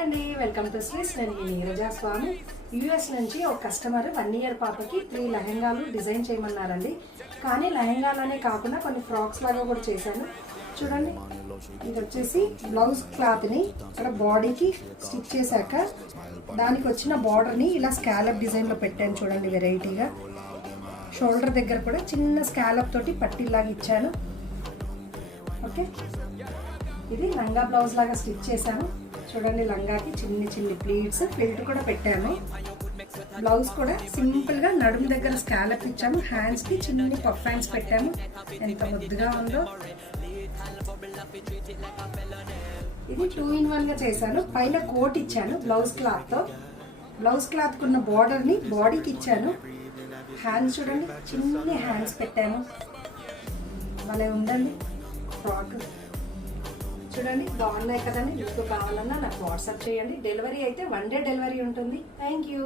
అండి welcome to Swiss. నేను నీరజ స్వామి. US నుంచి ఒక కస్టమర్ 1 ఇయర్ పాపకి 3 లెహంగాలు డిజైన్ చేయమన్నారండి. కానీ లెహంగాలనే కాకుండా కొన్ని ఫ్రాక్స్ లాగా కూడా చేశాను. చూడండి, ఇది వచ్చేసి బ్లౌజ్ క్లాత్ని ఇక్కడ బాడీకి స్టిచ్ చేశాక దానికి వచ్చిన బార్డర్ని ఇలా స్కాలప్ డిజైన్లో పెట్టాను. చూడండి, వెరైటీగా షోల్డర్ దగ్గర కూడా చిన్న స్కాలప్ తోటి పట్టీలాగా ఇచ్చాను. ఓకే, ఇది లంగా బ్లౌజ్ లాగా స్టిచ్ చేశాను. చూడండి, లంగాకి చిన్ని ప్లీట్స్ ఫిల్టర్ కూడా పెట్టాను. బ్లౌజ్ కూడా సింపుల్ గా నడుము దగ్గర స్కాలప్ ఇచ్చాము. హ్యాండ్స్ కి చిన్ని పఫ్ హ్యాండ్స్ పెట్టాము. ఎంత ముద్దుగా ఉందో. ఇది 2 in 1 గా చేశాను. పైన కోట్ ఇచ్చాను బ్లౌజ్ క్లాత్ తో. బ్లౌజ్ క్లాత్ కున్న బార్డర్ ని బాడీకి ఇచ్చాను. హ్యాండ్స్ చూడండి, చిన్ని హ్యాండ్స్ పెట్టాను. భలే ఉందండి ఫ్రాక్. చూడండి, బాగున్నాయి కదండి. మీకు కావాలన్నా నాకు వాట్సాప్ చేయండి. డెలివరీ అయితే 1 day డెలివరీ ఉంటుంది. Thank you.